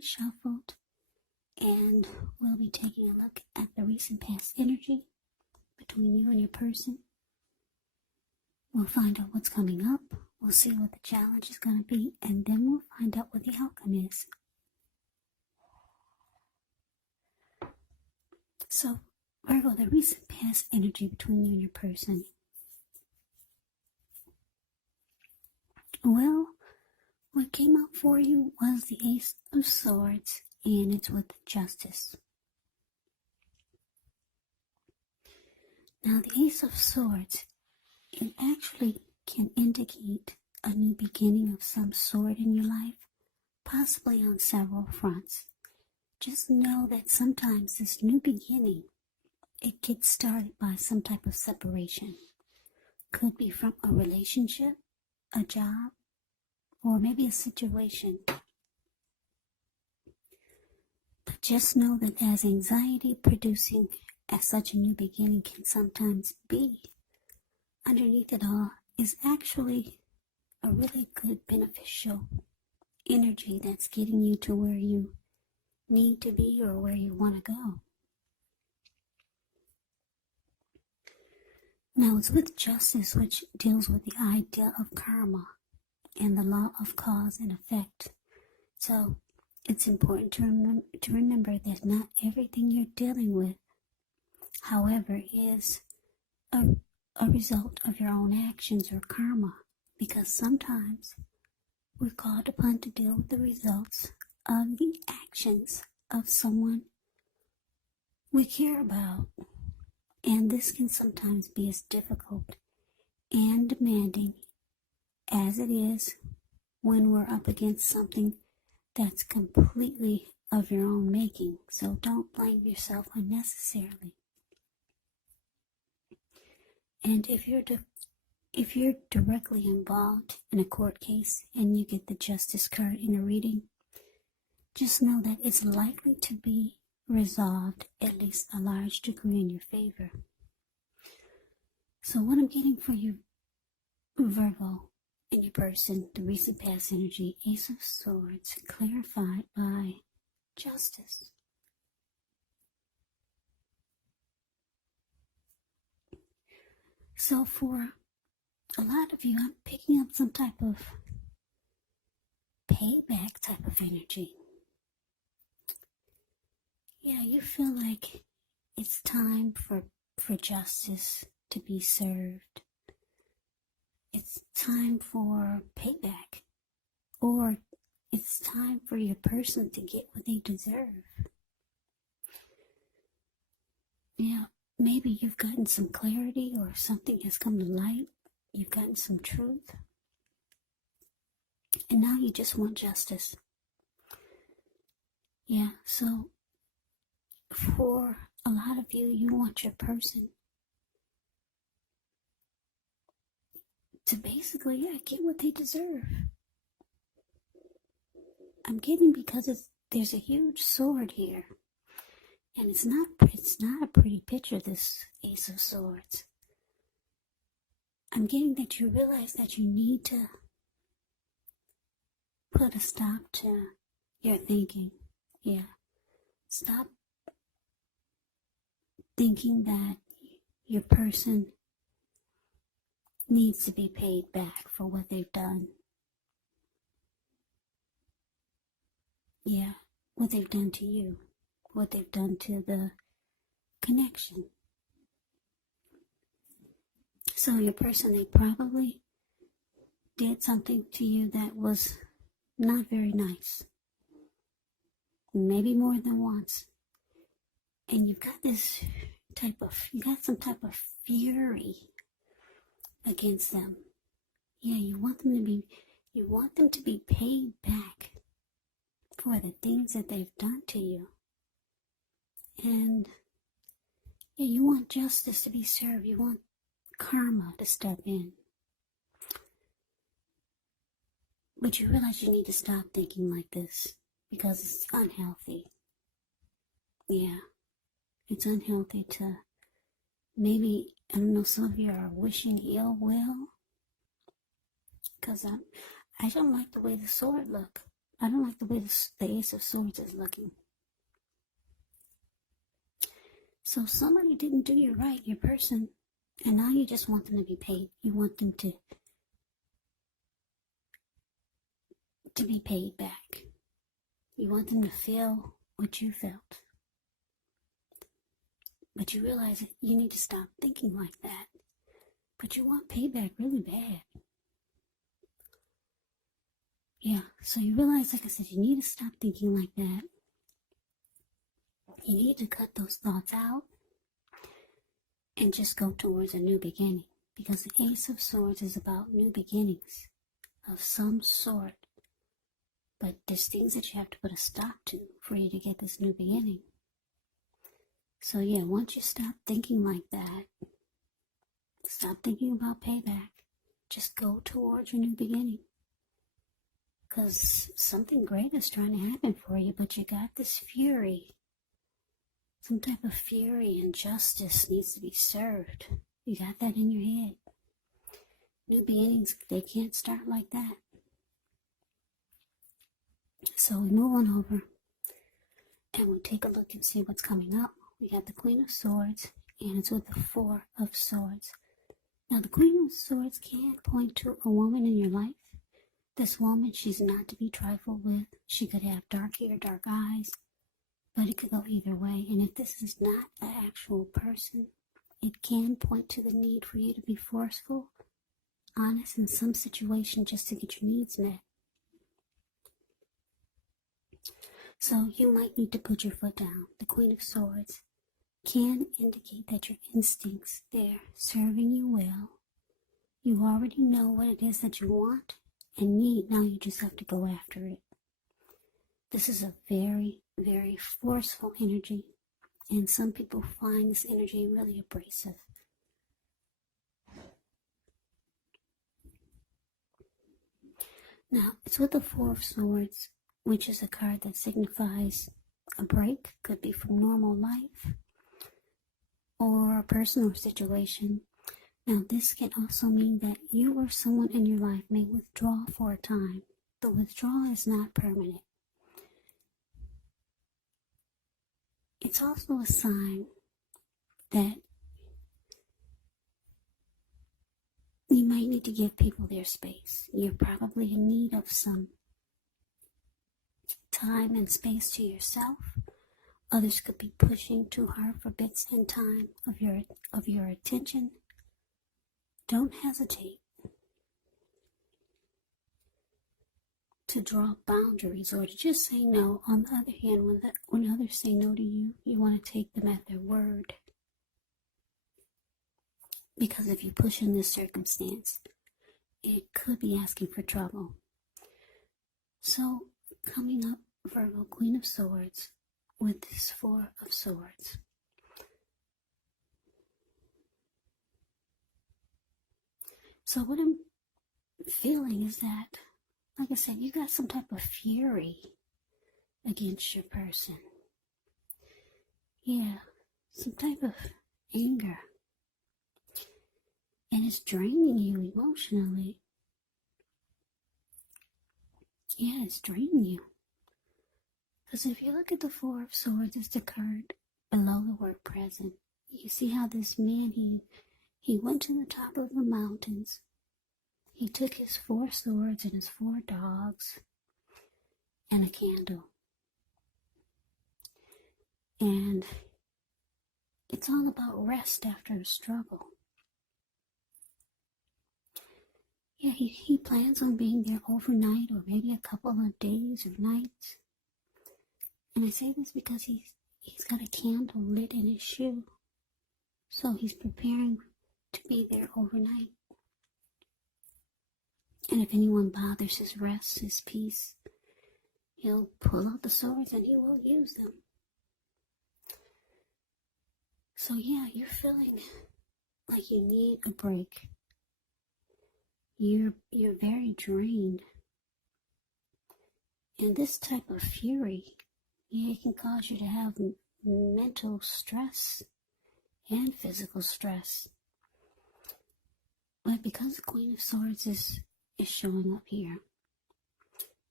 shuffled, and we'll be taking a look at the recent past energy between you and your person. We'll find out what's coming up, we'll see what the challenge is going to be, and then we'll find out what the outcome is. So, Virgo, the recent past energy between you and your person. Well, what came out for you was the Ace of Swords, and it's with Justice. Now, the Ace of Swords, it actually can indicate a new beginning of some sort in your life, possibly on several fronts. Just know that sometimes this new beginning, it gets started by some type of separation. Could be from a relationship, a job, or maybe a situation. But just know that as anxiety producing as such a new beginning can sometimes be, underneath it all is actually a really good beneficial energy that's getting you to where you need to be or where you want to go. Now it's with Justice, which deals with the idea of karma and the law of cause and effect. So it's important to remember that not everything you're dealing with, however, is a result of your own actions or karma, because sometimes we're called upon to deal with the results of the actions of someone we care about. And this can sometimes be as difficult and demanding as it is when we're up against something that's completely of your own making. So don't blame yourself unnecessarily. And if you're directly involved in a court case and you get the Justice card in a reading, just know that it's likely to be resolved, at least a large degree, in your favor. So what I'm getting for you, Virgo, in your person, the recent past energy, Ace of Swords, clarified by Justice. So for a lot of you, I'm picking up some type of payback type of energy. Yeah, you feel like it's time for justice to be served. It's time for payback. Or it's time for your person to get what they deserve. Yeah, maybe you've gotten some clarity or something has come to light. You've gotten some truth. And now you just want justice. Yeah, so for a lot of you, you want your person to basically, get what they deserve. I'm getting because there's a huge sword here. And it's not a pretty picture, this Ace of Swords. I'm getting that you realize that you need to put a stop to your thinking. Yeah. Stop thinking that your person needs to be paid back for what they've done. Yeah, what they've done to you, what they've done to the connection. So your person, they probably did something to you that was not very nice. Maybe more than once. And you've got some type of fury against them. Yeah, you want them to be paid back for the things that they've done to you. And yeah, you want justice to be served. You want karma to step in. But you realize you need to stop thinking like this because it's unhealthy. Yeah, it's unhealthy to maybe, I don't know, some of you are wishing ill will. Because I don't like the way the sword look. I don't like the way the Ace of Swords is looking. So somebody didn't do you right, your person, and now you just want them to be paid. You want them to be paid back. You want them to feel what you felt. But you realize that you need to stop thinking like that. But you want payback really bad. Yeah, so you realize, like I said, you need to stop thinking like that. You need to cut those thoughts out and just go towards a new beginning. Because the Ace of Swords is about new beginnings of some sort. But there's things that you have to put a stop to for you to get this new beginning. So yeah, once you stop thinking like that, stop thinking about payback, just go towards your new beginning. Because something great is trying to happen for you, but you got this fury. Some type of fury and justice needs to be served. You got that in your head. New beginnings, they can't start like that. So we move on over and we'll take a look and see what's coming up. We got the Queen of Swords, and it's with the Four of Swords. Now, the Queen of Swords can point to a woman in your life. This woman, she's not to be trifled with. She could have dark hair, dark eyes, but it could go either way. And if this is not an actual person, it can point to the need for you to be forceful, honest in some situation just to get your needs met. So you might need to put your foot down. The Queen of Swords can indicate that your instincts, they're serving you well. You already know what it is that you want and need. Now you just have to go after it. This is a very, very forceful energy, and some people find this energy really abrasive. Now, it's with the Four of Swords, which is a card that signifies a break. Could be from normal life or a personal situation. Now, this can also mean that you or someone in your life may withdraw for a time. The withdrawal is not permanent. It's also a sign that you might need to give people their space. You're probably in need of some time and space to yourself. Others could be pushing too hard for bits and time of your attention. Don't hesitate to draw boundaries or to just say no. On the other hand, when others say no to you, you want to take them at their word. Because if you push in this circumstance, it could be asking for trouble. So, coming up, Virgo, Queen of Swords, with this Four of Swords. So what I'm feeling is that, like I said, you got some type of fury against your person. Yeah, some type of anger. And it's draining you emotionally. Yeah, it's draining you. Because if you look at the Four of Swords, it's the card below the word present. You see how this man, he went to the top of the mountains. He took his 4 swords and his 4 dogs and a candle. And it's all about rest after a struggle. Yeah, he plans on being there overnight or maybe a couple of days or nights. And I say this because he's got a candle lit in his shoe. So he's preparing to be there overnight. And if anyone bothers his rest, his peace, he'll pull out the swords and he will use them. So yeah, you're feeling like you need a break. You're very drained. And this type of fury, yeah, it can cause you to have mental stress and physical stress. But because the Queen of Swords is showing up here,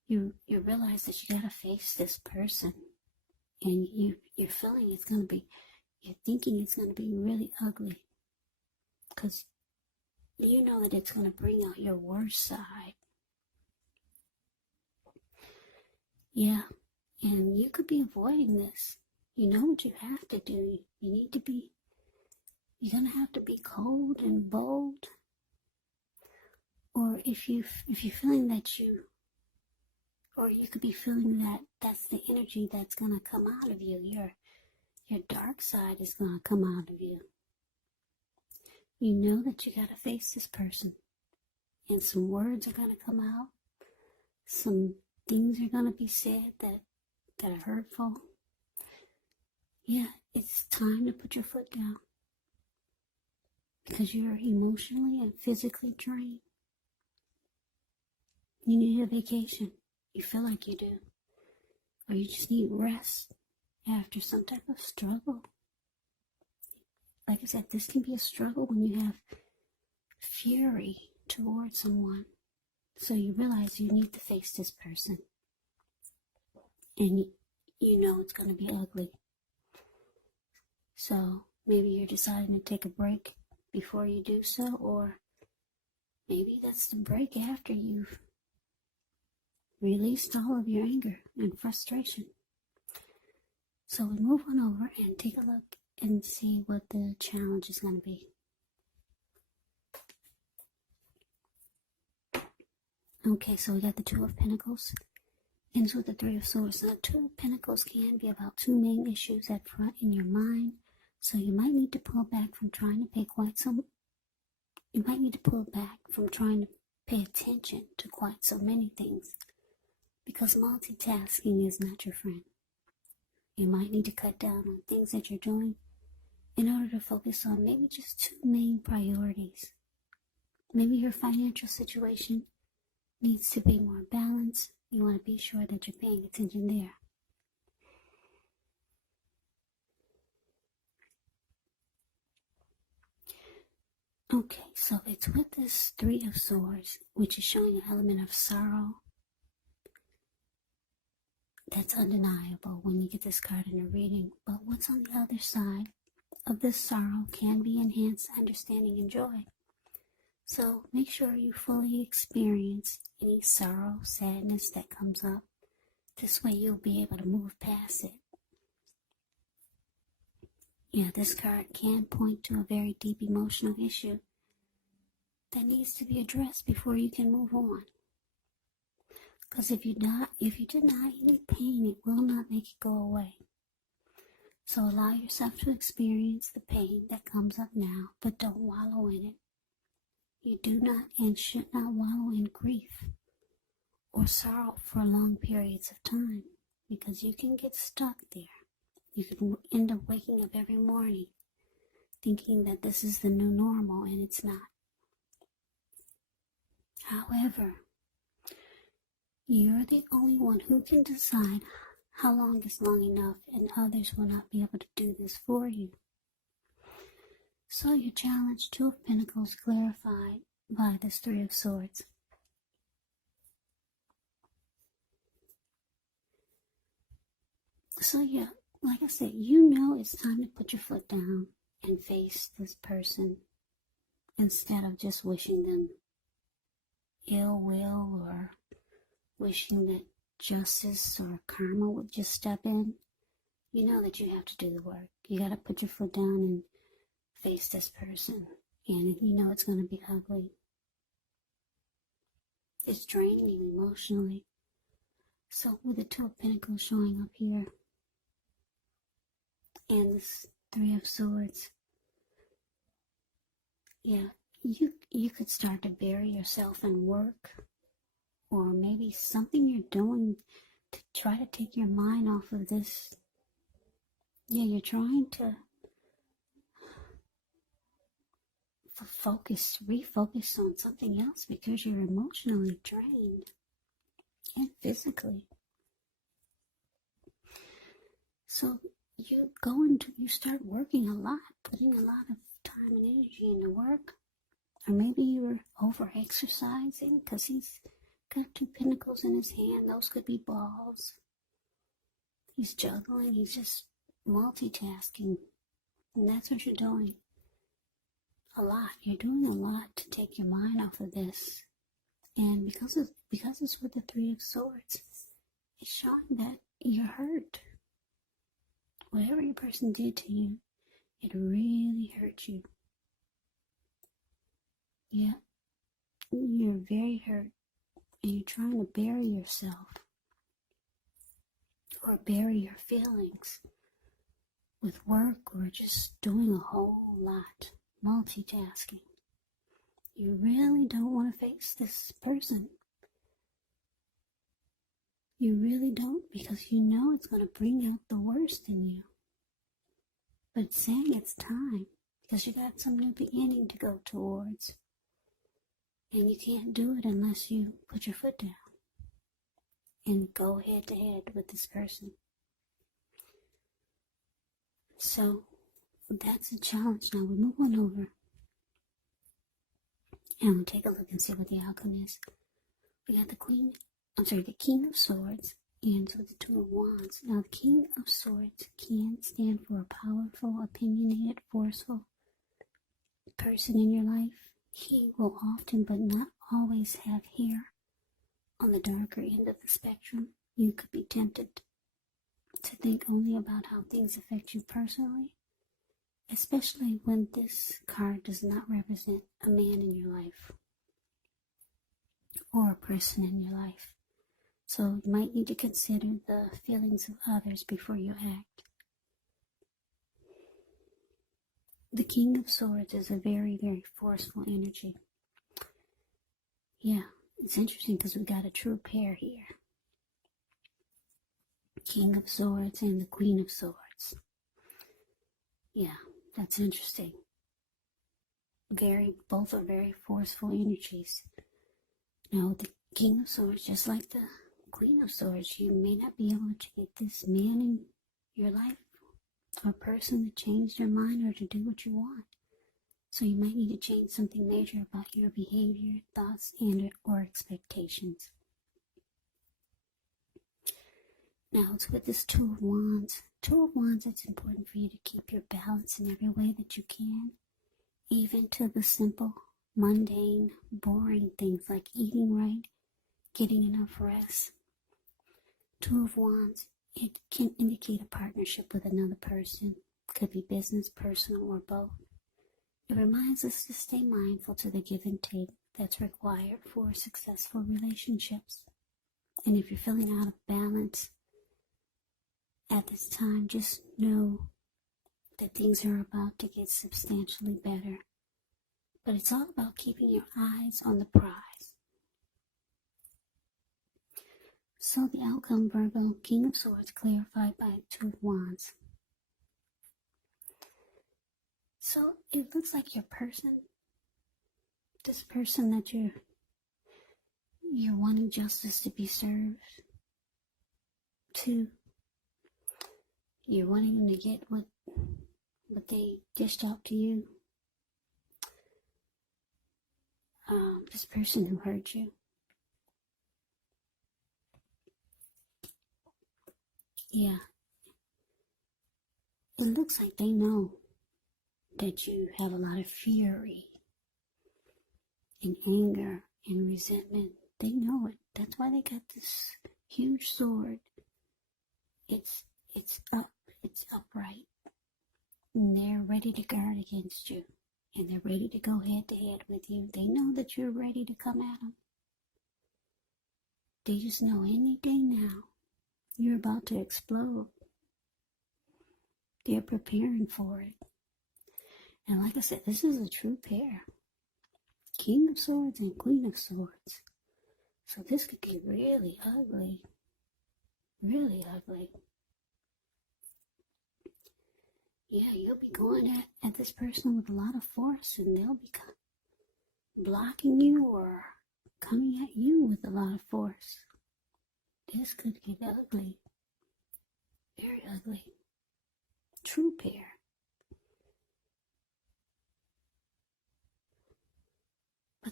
you realize that you gotta face this person, and you're feeling it's gonna be, you're thinking it's gonna be really ugly, because you know that it's gonna bring out your worst side. Yeah, and you could be avoiding this. You know what you have to do. You need to be, you're gonna have to be cold and bold. Or if you're feeling that or you could be feeling that that's the energy that's gonna come out of you. Your dark side is gonna come out of you. You know that you gotta face this person, and some words are gonna come out. Some things are gonna be said that are hurtful. Yeah, it's time to put your foot down, because you're emotionally and physically drained. You need a vacation. You feel like you do. Or you just need rest after some type of struggle. Like I said, this can be a struggle when you have fury towards someone. So you realize you need to face this person. And you know it's going to be ugly. So maybe you're deciding to take a break before you do so, or maybe that's the break after you've released all of your anger and frustration. So we move on over and take a look and see what the challenge is going to be. Okay, so we got the Two of Pentacles ends with the Three of Swords. Now, Two of Pentacles can be about two main issues at front in your mind. So you might need to pull back from trying to pay attention to quite so many things, because multitasking is not your friend. You might need to cut down on things that you're doing in order to focus on maybe just two main priorities. Maybe your financial situation needs to be more balanced. You want to be sure that you're paying attention there. Okay, so it's with this Three of Swords, which is showing an element of sorrow that's undeniable when you get this card in a reading. But what's on the other side of this sorrow can be enhanced understanding and joy. So make sure you fully experience any sorrow, sadness that comes up. This way you'll be able to move past it. Yeah, this card can point to a very deep emotional issue that needs to be addressed before you can move on. Because if you deny any pain, it will not make it go away. So allow yourself to experience the pain that comes up now, but don't wallow in it. You do not and should not wallow in grief or sorrow for long periods of time, because you can get stuck there. You can end up waking up every morning thinking that this is the new normal, and it's not. However, you're the only one who can decide how long is long enough, and others will not be able to do this for you. So your challenge, Two of Pentacles, clarified by this Three of Swords. So yeah, like I said, you know it's time to put your foot down and face this person instead of just wishing them ill will or wishing that justice or karma would just step in. You know that you have to do the work. You got to put your foot down and face this person, and you know it's going to be ugly. It's draining you emotionally. So with the Two of Pentacles showing up here and this Three of Swords, yeah, you could start to bury yourself in work, or maybe something you're doing to try to take your mind off of this. Yeah, you're trying to refocus on something else because you're emotionally drained and physically. So you start working a lot, putting a lot of time and energy into work. Or maybe you were over exercising, because got 2 pentacles in his hand. Those could be balls. He's juggling. He's just multitasking. And that's what you're doing. A lot. You're doing a lot to take your mind off of this. And because it's with the 3 of Swords, it's showing that you're hurt. Whatever your person did to you, it really hurt you. Yeah. You're very hurt. And you're trying to bury yourself. Or bury your feelings. With work or just doing a whole lot. Multitasking. You really don't want to face this person. You really don't, because you know it's going to bring out the worst in you. But it's saying it's time, because you got some new beginning to go towards. And you can't do it unless you put your foot down and go head to head with this person. So that's a challenge. Now we move on over and we'll take a look and see what the outcome is. We got the King of Swords, and with the 2 of Wands. Now the King of Swords can stand for a powerful, opinionated, forceful person in your life. He will often, but not always, have hair on the darker end of the spectrum. You could be tempted to think only about how things affect you personally, especially when this card does not represent a man in your life or a person in your life. So you might need to consider the feelings of others before you act. The King of Swords is a very, very forceful energy. Yeah, it's interesting because we got a true pair here. King of Swords and the Queen of Swords. Yeah, that's interesting. Both are very forceful energies. Now, the King of Swords, just like the Queen of Swords, you may not be able to get this man in your life or person to change their mind or to do what you want. So you might need to change something major about your behavior, thoughts, and or expectations. Now it's with this 2 of Wands. 2 of Wands, it's important for you to keep your balance in every way that you can, even to the simple, mundane, boring things like eating right, getting enough rest. 2 of Wands, it can indicate a partnership with another person. Could be business, personal, or both. It reminds us to stay mindful to the give and take that's required for successful relationships. And if you're feeling out of balance at this time, just know that things are about to get substantially better. But it's all about keeping your eyes on the prize. So the outcome, Virgo, King of Swords, clarified by 2 of Wands. So it looks like your person, this person that you're wanting justice to be served to, you're wanting them to get what they dished out to you. This person who hurt you. Yeah. It looks like they know that you have a lot of fury and anger and resentment. They know it. That's why they got this huge sword. It's upright. And they're ready to guard against you. And they're ready to go head to head with you. They know that you're ready to come at them. They just know any day now you're about to explode. They're preparing for it. And like I said, this is a true pair. King of Swords and Queen of Swords. So this could get really ugly. Really ugly. Yeah, you'll be going at this person with a lot of force, and they'll be blocking you or coming at you with a lot of force. This could get ugly. Very ugly. True pair. But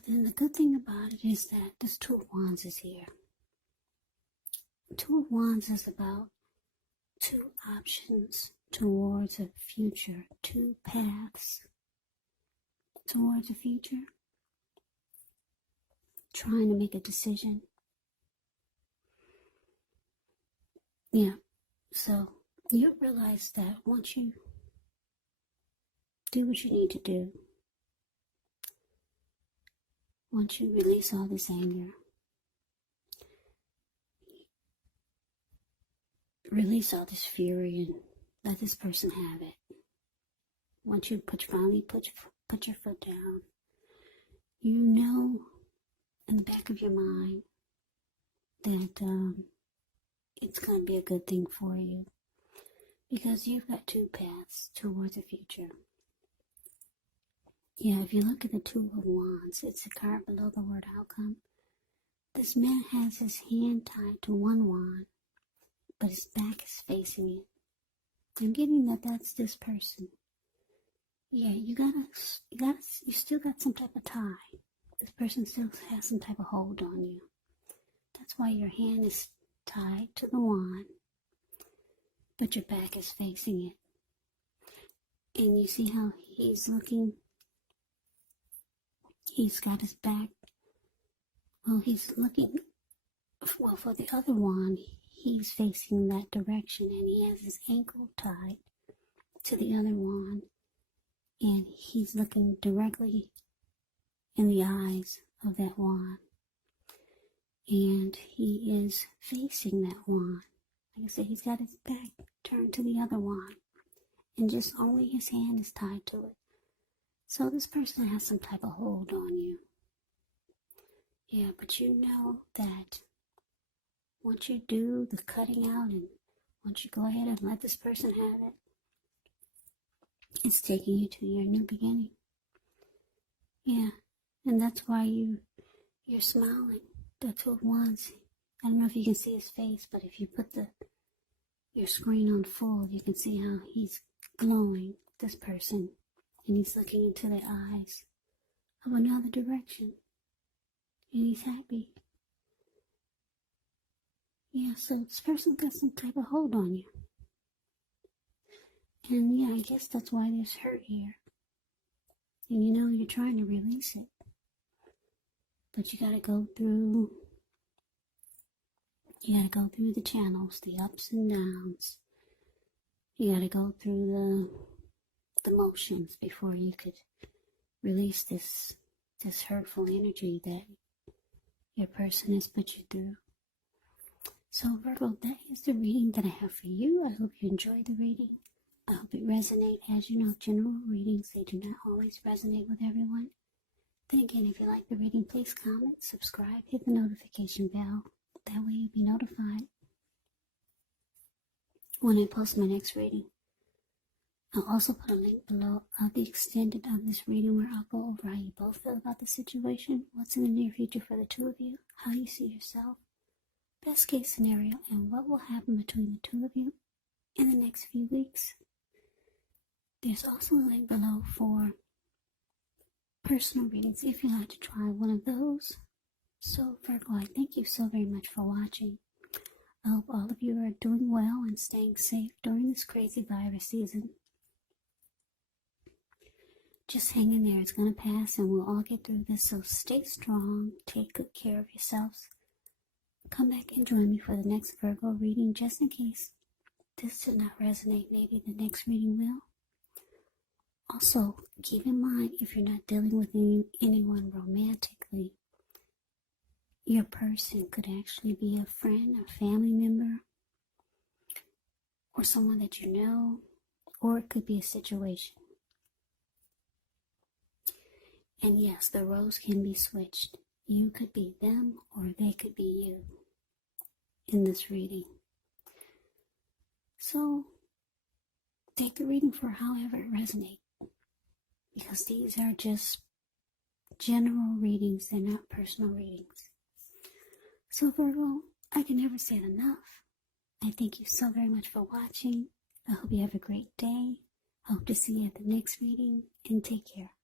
And the good thing about it is that this Two of Wands is here. Two of Wands is about two options towards a future, two paths towards a future. Trying to make a decision. Yeah, so you realize that once you do what you need to do, once you release all this anger, release all this fury and let this person have it. Once you finally put your foot down, you know in the back of your mind that it's going to be a good thing for you, because you've got two paths towards the future. Yeah, if you look at the Two of Wands, it's a card below the word outcome. This man has his hand tied to one wand, but his back is facing it. I'm getting that that's this person. Yeah, you still got some type of tie. This person still has some type of hold on you. That's why your hand is tied to the wand, but your back is facing it. And you see how he's looking? He's got his back. Well, he's looking. Well, for the other wand, he's facing that direction, and he has his ankle tied to the other wand, and he's looking directly in the eyes of that wand, and he is facing that wand. Like I said, he's got his back turned to the other wand, and just only his hand is tied to it. So this person has some type of hold on you. Yeah, but you know that once you do the cutting out, and once you go ahead and let this person have it, it's taking you to your new beginning. Yeah, and that's why you're smiling. The Two of Wands. I don't know if you can see his face, but if you put your screen on full, you can see how he's glowing, this person, and he's looking into the eyes of another direction, and he's happy. Yeah, so this person got some type of hold on you. And yeah, I guess that's why there's hurt here. And you know, you're trying to release it. But you gotta go through the channels, the ups and downs. You gotta go through the motions before you could release this hurtful energy that your person has put you through. So Virgo, that is the reading that I have for you. I hope you enjoyed the reading. I hope it resonates. As you know, general readings, they do not always resonate with everyone. Then again, if you like the reading, please comment, subscribe, hit the notification bell. That way you'll be notified when I post my next reading. I'll also put a link below of the extended of this reading, where I'll go over how you both feel about the situation, what's in the near future for the two of you, how you see yourself, best case scenario, and what will happen between the two of you in the next few weeks. There's also a link below for personal readings if you'd like to try one of those. So Virgo, I thank you so very much for watching. I hope all of you are doing well and staying safe during this crazy virus season. Just hang in there. It's going to pass and we'll all get through this. So stay strong. Take good care of yourselves. Come back and join me for the next Virgo reading, just in case this did not resonate. Maybe the next reading will. Also, keep in mind, if you're not dealing with anyone romantically, your person could actually be a friend, a family member, or someone that you know, or it could be a situation. And yes, the roles can be switched. You could be them, or they could be you in this reading. So, take the reading for however it resonates, because these are just general readings, they're not personal readings. So Virgo, I can never say it enough. I thank you so very much for watching. I hope you have a great day. I hope to see you at the next reading, and take care.